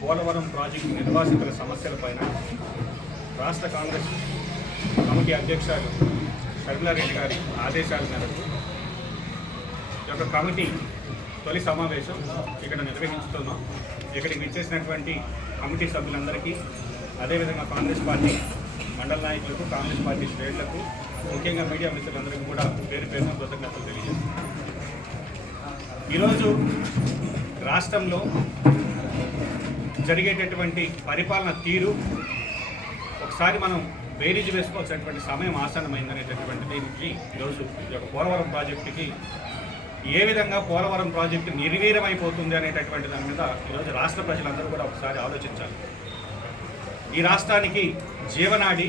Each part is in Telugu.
పోలవరం ప్రాజెక్టు నిర్వాసితుల సమస్యలపైన రాష్ట్ర కాంగ్రెస్ కమిటీ అధ్యక్షులు షర్మిలారెడ్డి గారి ఆదేశాల మేరకు ఈ యొక్క కమిటీ తొలి సమావేశం ఇక్కడ నిర్వహిస్తున్నాం ఇక్కడికి విచ్చేసినటువంటి కమిటీ సభ్యులందరికీ అదేవిధంగా కాంగ్రెస్ పార్టీ మండల నాయకులకు కాంగ్రెస్ పార్టీ శ్రేణులకు ముఖ్యంగా మీడియా మిత్రులందరికీ కూడా పేరు పేరున కృతజ్ఞతలు తెలియజేస్తున్నాం. ఈరోజు రాష్ట్రంలో జరిగేటటువంటి పరిపాలన తీరు ఒకసారి మనం బేరీజ్ వేసుకోవాల్సినటువంటి సమయం ఆసన్నమైందనేటటువంటి దీనికి ఈరోజు ఈ యొక్క పోలవరం ప్రాజెక్టుకి ఏ విధంగా పోలవరం ప్రాజెక్టు నిర్వీర్యమైపోతుంది అనేటటువంటి దాని మీద ఈరోజు రాష్ట్ర ప్రజలందరూ కూడా ఒకసారి ఆలోచించాలి. ఈ రాష్ట్రానికి జీవనాడి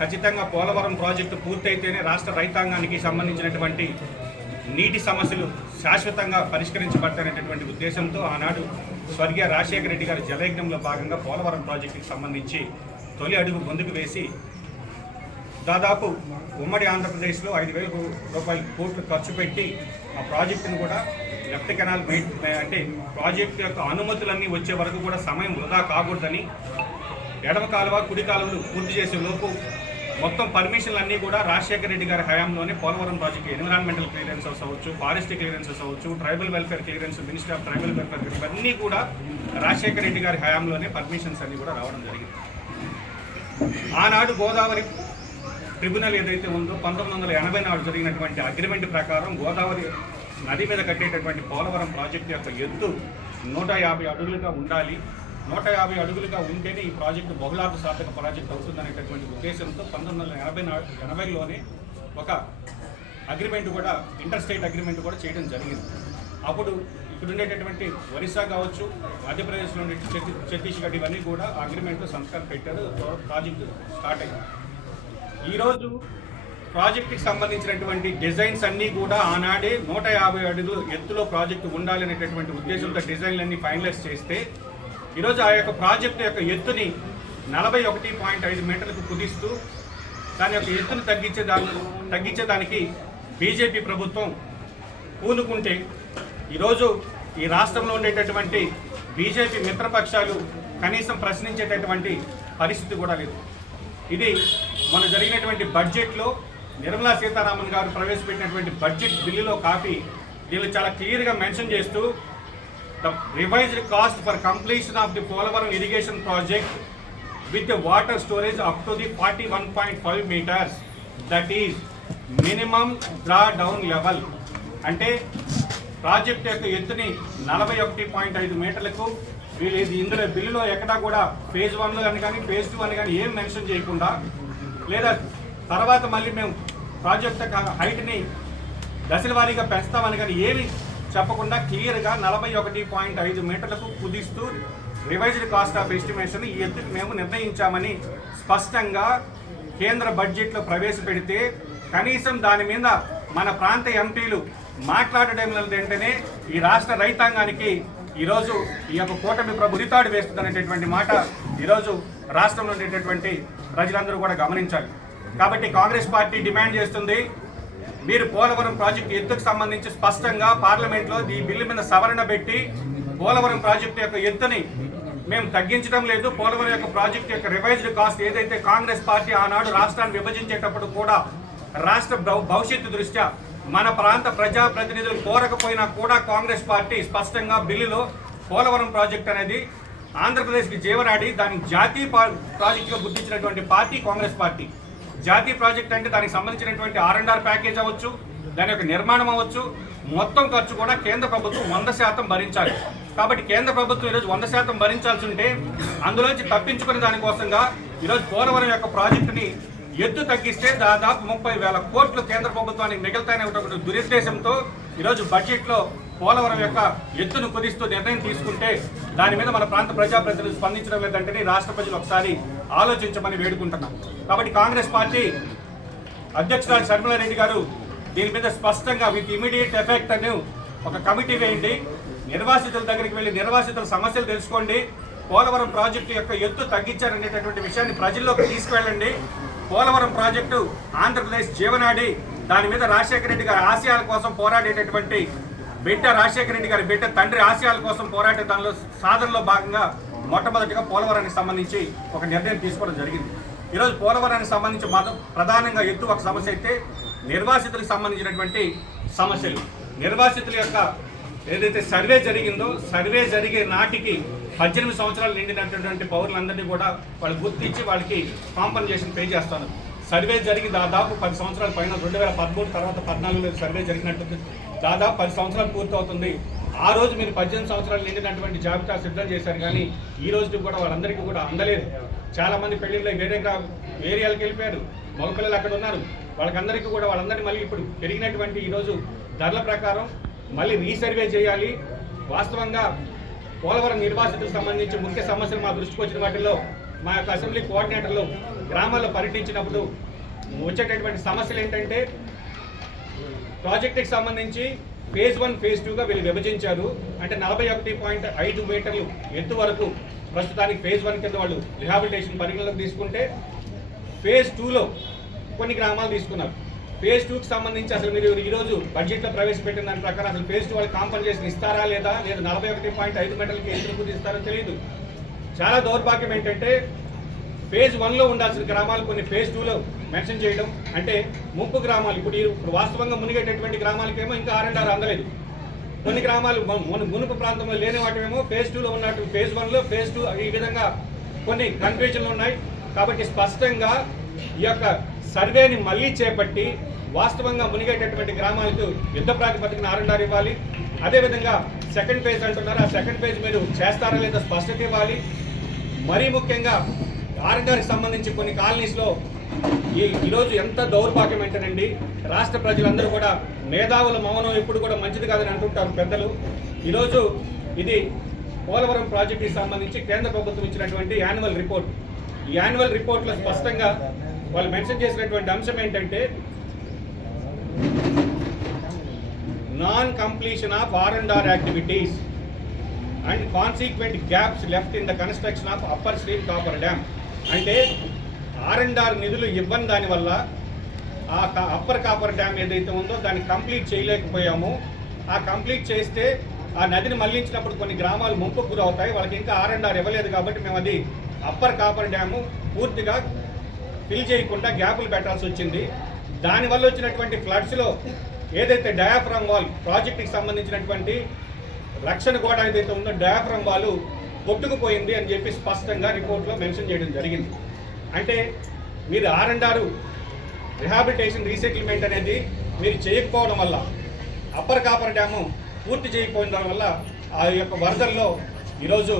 ఖచ్చితంగా పోలవరం ప్రాజెక్టు పూర్తయితేనే రాష్ట్ర రైతాంగానికి సంబంధించినటువంటి నీటి సమస్యలు శాశ్వతంగా పరిష్కరించబడతానటువంటి ఉద్దేశంతో ఆనాడు స్వర్గీయ రాజశేఖర రెడ్డి గారి జలయజ్ఞంలో భాగంగా పోలవరం ప్రాజెక్టుకి సంబంధించి తొలి అడుగు ముందుకు వేసి దాదాపు ఉమ్మడి ఆంధ్రప్రదేశ్లో ఐదు వేల రూపాయల కోట్లు ఖర్చు పెట్టి ఆ ప్రాజెక్టును కూడా లెఫ్ట్ కెనాల్ అంటే ప్రాజెక్టు యొక్క అనుమతులన్నీ వచ్చే వరకు కూడా సమయం వృధా కాకూడదని ఎడమ కాలువ కుడి కాలువలు పూర్తి చేసే లోపు మొత్తం పర్మిషన్లు అన్నీ కూడా రాజశేఖర రెడ్డి గారి హయాంలోనే పోలవరం ప్రాజెక్టు ఎన్విరాన్మెంటల్ క్లియరెన్సెస్ అవ్వచ్చు ఫారెస్ట్ క్లియరెన్సెస్ అవ్వచ్చు tribal welfare clearance minister of tribal welfare ఇవన్నీ కూడా రాజశేఖర రెడ్డి గారి హయాంలోనే పర్మిషన్స్ అన్నీ కూడా రావడం జరిగింది. ఆనాడు గోదావరి ట్రిబ్యునల్ ఏదైతే ఉందో పంతొమ్మిది వందల ఎనభై నాడు జరిగినటువంటి అగ్రిమెంట్ ప్రకారం గోదావరి నది మీద కట్టేటటువంటి పోలవరం ప్రాజెక్టు యొక్క ఎత్తు నూట యాభై అడుగులుగా ఉండాలి. నూట యాభై అడుగులుగా ఉంటేనే ఈ ప్రాజెక్టు బహుళార్థ సాధక ప్రాజెక్ట్ అవుతుందనేటటువంటి ఉద్దేశంతో పంతొమ్మిది వందల ఎనభై ఎనభైలోనే ఒక అగ్రిమెంట్ కూడా ఇంటర్ స్టేట్ అగ్రిమెంట్ కూడా చేయడం జరిగింది. అప్పుడు ఇక్కడ ఉండేటటువంటి ఒరిస్సా కావచ్చు మధ్యప్రదేశ్లో ఉండే ఛత్తీస్గఢ్ ఇవన్నీ కూడా ఆ అగ్రిమెంట్లో సంతకాలు పెట్టారు ప్రాజెక్టు స్టార్ట్ అయింది. ఈరోజు ప్రాజెక్టుకి సంబంధించినటువంటి డిజైన్స్ అన్నీ కూడా ఆనాడే నూట యాభై అడుగులు ఎత్తులో ప్రాజెక్టు ఉండాలనేటటువంటి ఉద్దేశంతో డిజైన్లన్నీ ఫైనలైజ్ చేస్తే ఈరోజు ఆ యొక్క ప్రాజెక్టు యొక్క ఎత్తుని నలభై ఒకటి పాయింట్ ఐదు మీటర్లకు కుదిస్తూ దాని యొక్క ఎత్తును తగ్గించే దాని తగ్గించేదానికి బీజేపీ ప్రభుత్వం పూనుకుంటే ఈరోజు ఈ రాష్ట్రంలో ఉండేటటువంటి బీజేపీ మిత్రపక్షాలు కనీసం ప్రశ్నించేటటువంటి పరిస్థితి కూడా లేదు. ఇది మన జరిగినటువంటి బడ్జెట్లో నిర్మలా సీతారామన్ గారు ప్రవేశపెట్టినటువంటి బడ్జెట్ బిల్లులో కాపీ వీళ్ళు చాలా క్లియర్గా మెన్షన్ చేస్తూ the revised cost for completion of the Polavaram irrigation project with water storage up to the forty one point five metres that is minimum draw down level అంటే ప్రాజెక్ట్ యొక్క ఎత్తుని నలభై ఒకటి పాయింట్ ఐదు మీటర్లకు వీళ్ళు ఇది ఇందులో బిల్లులో ఎక్కడా కూడా ఫేజ్ వన్ అని కానీ ఫేజ్ టూ అని కానీ ఏం మెన్షన్ చేయకుండా లేదా తర్వాత మళ్ళీ మేము ప్రాజెక్ట్ యొక్క హైట్ని దశల వారీగా పెంచుతామని కానీ ఏమి చెప్పకుండా క్లియర్గా నలభై ఒకటి పాయింట్ ఐదు మీటర్లకు కుదిస్తూ రివైజ్డ్ కాస్ట్ ఆఫ్ ఎస్టిమేషన్ ఈ ఎత్తుకు మేము నిర్ణయించామని స్పష్టంగా కేంద్ర బడ్జెట్లో ప్రవేశపెడితే కనీసం దాని మీద మన ప్రాంత ఎంపీలు మాట్లాడడం వెంటనే ఈ రాష్ట్ర రైతాంగానికి ఈరోజు ఈ యొక్క కూటమి ప్రభు ఉరితాడు వేస్తుందనేటటువంటి మాట ఈరోజు రాష్ట్రంలో ఉండేటటువంటి ప్రజలందరూ కూడా గమనించాలి. కాబట్టి కాంగ్రెస్ పార్టీ డిమాండ్ చేస్తుంది. మీరు పోలవరం ప్రాజెక్టు ఎత్తుకు సంబంధించి స్పష్టంగా పార్లమెంట్లో ఈ బిల్లు మీద సవరణ పెట్టి పోలవరం ప్రాజెక్టు యొక్క ఎత్తుని మేము తగ్గించడం లేదు. పోలవరం యొక్క ప్రాజెక్టు యొక్క రివైజ్డ్ కాస్ట్ ఏదైతే కాంగ్రెస్ పార్టీ ఆనాడు రాష్ట్రాన్ని విభజించేటప్పుడు కూడా రాష్ట్ర భవిష్యత్తు దృష్ట్యా మన ప్రాంత ప్రజాప్రతినిధులు కోరకపోయినా కూడా కాంగ్రెస్ పార్టీ స్పష్టంగా బిల్లులో పోలవరం ప్రాజెక్ట్ అనేది ఆంధ్రప్రదేశ్కి జీవనాడి దాన్ని జాతీయ ప్రాజెక్టుగా గుర్తించినటువంటి పార్టీ కాంగ్రెస్ పార్టీ. జాతీయ ప్రాజెక్ట్ అంటే దానికి సంబంధించినటువంటి ఆర్ అండ్ ఆర్ ప్యాకేజ్ అవ్వచ్చు దాని యొక్క నిర్మాణం అవ్వచ్చు మొత్తం ఖర్చు కూడా కేంద్ర ప్రభుత్వం వంద శాతం భరించాలి. కాబట్టి కేంద్ర ప్రభుత్వం ఈరోజు వంద శాతం భరించాల్సి ఉంటే అందులోంచి తప్పించుకునే దానికోసంగా ఈరోజు పోలవరం యొక్క ప్రాజెక్టుని ఎత్తు తగ్గిస్తే దాదాపు ముప్పై వేల కోట్లు కేంద్ర ప్రభుత్వానికి మిగులుతాయనే ఒక దురుద్దేశంతో ఈరోజు బడ్జెట్లో పోలవరం యొక్క ఎత్తును కుదిస్తూ నిర్ణయం తీసుకుంటే దాని మీద మన ప్రాంత ప్రజాప్రతినిధులు స్పందించడం లేదంటే రాష్ట్ర ప్రజలు ఒకసారి ఆలోచించమని వేడుకుంటున్నాం. కాబట్టి కాంగ్రెస్ పార్టీ అధ్యక్షురాలు శర్మిలారెడ్డి గారు దీని మీద స్పష్టంగా విత్ ఇమీడియట్ ఎఫెక్ట్ అని ఒక కమిటీ వేయండి. నిర్వాసితుల దగ్గరికి వెళ్ళి నిర్వాసితుల సమస్యలు తెలుసుకోండి. పోలవరం ప్రాజెక్టు యొక్క ఎత్తు తగ్గించారనేటటువంటి విషయాన్ని ప్రజల్లోకి తీసుకువెళ్ళండి. పోలవరం ప్రాజెక్టు ఆంధ్రప్రదేశ్ జీవనాడి దాని మీద రాజశేఖర రెడ్డి గారి ఆశయాల కోసం పోరాడేటటువంటి బిడ్డ రాజశేఖర రెడ్డి గారి బిడ్డ తండ్రి ఆశయాల కోసం పోరాట దానిలో సాధనలో భాగంగా మొట్టమొదటిగా పోలవరానికి సంబంధించి ఒక నిర్ణయం తీసుకోవడం జరిగింది. ఈరోజు పోలవరానికి సంబంధించి మాత్రం ప్రధానంగా ఎత్తు ఒక సమస్య అయితే నిర్వాసితులకు సంబంధించినటువంటి సమస్యలు. నిర్వాసితుల యొక్క ఏదైతే సర్వే జరిగిందో సర్వే జరిగే నాటికి పద్దెనిమిది సంవత్సరాలు నిండినటువంటి పౌరులందరినీ కూడా వాళ్ళు గుర్తించి వాళ్ళకి కాంపన్సేషన్ పే చేస్తున్నారు. సర్వే జరిగి దాదాపు పది సంవత్సరాల పైన రెండు వేల పదమూడు తర్వాత పద్నాలుగులో సర్వే జరిగినట్టు దాదాపు పది సంవత్సరాలు పూర్తవుతుంది. ఆ రోజు మీరు పద్దెనిమిది సంవత్సరాలు నిండినటువంటి జాబితా సిద్ధం చేశారు కానీ ఈ రోజుకి కూడా వాళ్ళందరికీ కూడా అందలేదు. చాలామంది పెళ్ళిళ్ళు వేరే ఏరియాలకు వెళ్ళిపోయారు. మగపిల్లలు అక్కడ ఉన్నారు. వాళ్ళకందరికీ కూడా వాళ్ళందరినీ మళ్ళీ ఇప్పుడు పెరిగినటువంటి ఈరోజు ధరల ప్రకారం మళ్ళీ రీసర్వే చేయాలి. వాస్తవంగా పోలవరం నిర్వాసితులకు సంబంధించి ముఖ్య సమస్యలు మా దృష్టికి వచ్చిన వాటిల్లో మా యొక్క అసెంబ్లీ కోఆర్డినేటర్లు గ్రామాల్లో పర్యటించినప్పుడు వచ్చేటటువంటి సమస్యలు ఏంటంటే ప్రాజెక్టుకి సంబంధించి ఫేజ్ వన్ ఫేజ్ టూగా వీళ్ళు విభజించారు. అంటే నలభై ఒకటి పాయింట్ ఐదు మీటర్లు ఎత్తు వరకు ప్రస్తుతానికి ఫేజ్ వన్ కింద వాళ్ళు రిహాబిలిటేషన్ పరిగణలోకి తీసుకుంటే ఫేజ్ టూలో కొన్ని గ్రామాలు తీసుకున్నారు. ఫేజ్ టూకి సంబంధించి అసలు మీరు ఈరోజు బడ్జెట్లో ప్రవేశపెట్టిన దాని ప్రకారం అసలు ఫేజ్ టూ వాళ్ళు కాంపన్సేషన్ ఇస్తారా లేదా? లేదా నలభై ఒకటి పాయింట్ ఐదు మీటర్లకి ఎందుకు ఇస్తారో తెలియదు చాలా దౌర్భాగ్యం ఏంటంటే ఫేజ్ వన్లో ఉండాల్సిన గ్రామాలు కొన్ని ఫేజ్ టూలో మెన్షన్ చేయడం. అంటే ముంపు గ్రామాలు ఇప్పుడు ఇప్పుడు వాస్తవంగా మునిగేటటువంటి గ్రామాలకేమో ఇంకా ఆర్ అండ్ ఆర్ అందలేదు. కొన్ని గ్రామాలు మన- మన మునుపు ప్రాంతంలో లేని వాటివేమో ఫేజ్ టూలో ఉన్నట్టు ఫేజ్ వన్లో ఫేజ్ టూ ఈ విధంగా కొన్ని కన్ఫ్యూజన్లు ఉన్నాయి. కాబట్టి స్పష్టంగా ఈ యొక్క సర్వేని మళ్ళీ చేపట్టి వాస్తవంగా మునిగేటటువంటి గ్రామాలకు యుద్ధ ప్రాతిపదికన ఆర్ఎండ్ఆర్ ఇవ్వాలి. అదేవిధంగా సెకండ్ ఫేజ్ అంటున్నారు. ఆ సెకండ్ ఫేజ్ మీరు చేస్తారా లేదా స్పష్టత ఇవ్వాలి. మరీ ముఖ్యంగా ఆర్ఎండ్ఆర్కి సంబంధించి కొన్ని కాలనీస్లో ఈ ఈరోజు ఎంత దౌర్భాగ్యం ఏంటనండి రాష్ట్ర ప్రజలందరూ కూడా మేధావుల మౌనం ఎప్పుడు కూడా మంచిది కాదని అంటుంటారు పెద్దలు. ఈరోజు ఇది పోలవరం ప్రాజెక్టుకి సంబంధించి కేంద్ర ప్రభుత్వం ఇచ్చినటువంటి యాన్యువల్ రిపోర్ట్. ఈ యాన్యువల్ రిపోర్ట్లో స్పష్టంగా వాళ్ళు మెన్షన్ చేసినటువంటి అంశం ఏంటంటే non completion of R and R activities and consequent gaps left in the construction of upper stream coffer dam అంటే ఆర్ అండ్ ఆర్ నిధులు ఇవ్వని దానివల్ల ఆ అప్పర్ కాపర్ డ్యామ్ ఏదైతే ఉందో దాన్ని కంప్లీట్ చేయలేకపోయాము. ఆ కంప్లీట్ చేస్తే ఆ నదిని మళ్ళించినప్పుడు కొన్ని గ్రామాలు ముంపుకు గురవుతాయి. వాళ్ళకి ఇంకా ఆర్ అండ్ ఆర్ ఇవ్వలేదు కాబట్టి మేము అది అప్పర్ కాపర్ డ్యాము పూర్తిగా ఫిల్ చేయకుండా గ్యాపులు పెట్టాల్సి వచ్చింది. దానివల్ల వచ్చినటువంటి ఫ్లడ్స్లో ఏదైతే డయాఫ్రమ్ వాల్ ప్రాజెక్టుకి సంబంధించినటువంటి రక్షణ గోడ ఏదైతే ఉందో డయాఫ్రమ్ వాల్ కొట్టుకుపోయింది అని చెప్పి స్పష్టంగా రిపోర్ట్లో మెన్షన్ చేయడం జరిగింది. అంటే మీరు R and R rehabilitation resettlement అనేది మీరు చేయకపోవడం వల్ల అప్పర్ కాపర్ డ్యాము పూర్తి చేయకపోవడం వల్ల ఆ యొక్క వరదల్లో ఈరోజు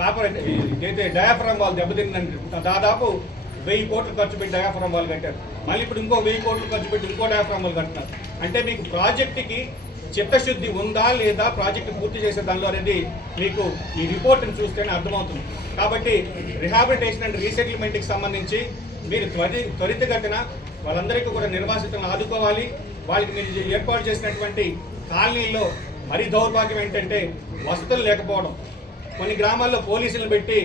కాపర్ ఏదైతే డయాఫ్రమ్ వాళ్ళు దెబ్బతిందని దాదాపు వెయ్యి కోట్లు ఖర్చు పెట్టి డయాఫ్రమ్ వాళ్ళు కట్టారు. మళ్ళీ ఇప్పుడు ఇంకో వెయ్యి కోట్లు ఖర్చు పెట్టి ఇంకో డయాఫ్రమ్ వాళ్ళు కట్టినారు. అంటే మీకు ప్రాజెక్టుకి చిత్తశుద్ధి ఉందా లేదా ప్రాజెక్టు పూర్తి చేసే దానిలో అనేది మీకు ఈ రిపోర్ట్ని చూస్తేనే అర్థమవుతుంది. కాబట్టి రిహాబిలిటేషన్ అండ్ రీసెటిల్మెంట్కి సంబంధించి మీరు త్వరి త్వరితగతిన వాళ్ళందరికీ కూడా నిర్వాసితులను ఆదుకోవాలి. వాళ్ళకి మీరు ఏర్పాటు చేసినటువంటి కాలనీల్లో మరీ దౌర్భాగ్యం ఏంటంటే వసతులు లేకపోవడం. కొన్ని గ్రామాల్లో పోలీసులను పెట్టి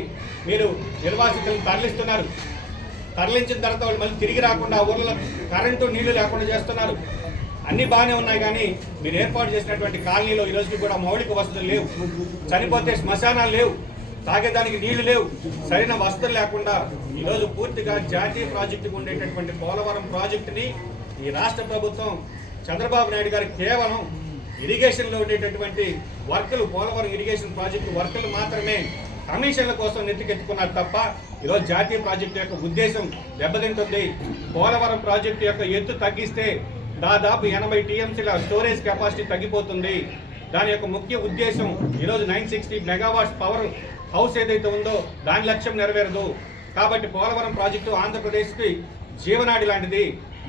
మీరు నిర్వాసితులను తరలిస్తున్నారు. తరలించిన తర్వాత వాళ్ళు మళ్ళీ తిరిగి రాకుండా ఊర్లలో కరెంటు నీళ్ళు లేకుండా చేస్తున్నారు. అన్ని బాగానే ఉన్నాయి కానీ మీరు ఏర్పాటు చేసినటువంటి కాలనీలో ఈ రోజుకి కూడా మౌలిక వసతులు లేవు. చనిపోతే శ్మశానాలు లేవు. తాగేదానికి నీళ్ళు లేవు. సరైన వసతులు లేకుండా ఈరోజు పూర్తిగా జాతీయ ప్రాజెక్టుకు ఉండేటటువంటి పోలవరం ప్రాజెక్టుని ఈ రాష్ట్ర ప్రభుత్వం చంద్రబాబు నాయుడు గారు కేవలం ఇరిగేషన్లో ఉండేటటువంటి వర్కులు పోలవరం ఇరిగేషన్ ప్రాజెక్టు వర్కులు మాత్రమే కమిషన్ల కోసం నెత్తికెత్తుకున్నారు తప్ప ఈరోజు జాతీయ ప్రాజెక్టు యొక్క ఉద్దేశం దెబ్బతింటుంది. పోలవరం ప్రాజెక్టు యొక్క ఎత్తు తగ్గిస్తే దాదాపు ఎనభై టీఎంసీల స్టోరేజ్ కెపాసిటీ తగ్గిపోతుంది. దాని యొక్క ముఖ్య ఉద్దేశం ఈరోజు nine sixty megawatts power house ఏదైతే ఉందో దాని లక్ష్యం నెరవేరదు. కాబట్టి పోలవరం ప్రాజెక్టు ఆంధ్రప్రదేశ్కి జీవనాడి లాంటిది.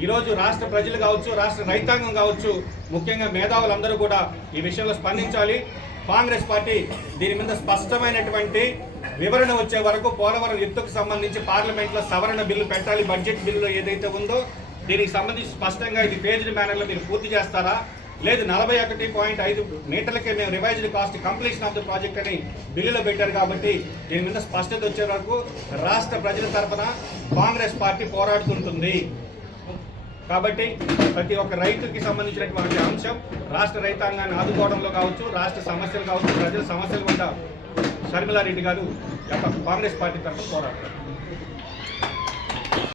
ఈరోజు రాష్ట్ర ప్రజలు కావచ్చు రాష్ట్ర రైతాంగం కావచ్చు ముఖ్యంగా మేధావులందరూ కూడా ఈ విషయంలో స్పందించాలి. కాంగ్రెస్ పార్టీ దీని మీద స్పష్టమైనటువంటి వివరణ వచ్చే వరకు పోలవరం ఎత్తుకు సంబంధించి పార్లమెంట్లో సవరణ బిల్లు పెట్టాలి బడ్జెట్ బిల్లులో ఏదైతే ఉందో దీనికి సంబంధించి స్పష్టంగా ఇది పేజ్డ్ మేనర్లో మీరు పూర్తి చేస్తారా? లేదు నలభై ఒకటి పాయింట్ ఐదు మీటర్లకే మేము revised cost completion of the project అని బిల్లులో పెట్టారు కాబట్టి దీని మీద స్పష్టత వచ్చే వరకు రాష్ట్ర ప్రజల తరఫున కాంగ్రెస్ పార్టీ పోరాడుతుంటుంది. కాబట్టి ప్రతి ఒక్క రైతుకి సంబంధించినటువంటి అంశం రాష్ట్ర రైతాంగాన్ని ఆదుకోవడంలో కావచ్చు రాష్ట్ర సమస్యలు కావచ్చు ప్రజల సమస్యల వద్ద షర్మిలారెడ్డి గారు కాంగ్రెస్ పార్టీ తరఫున పోరాడతారు.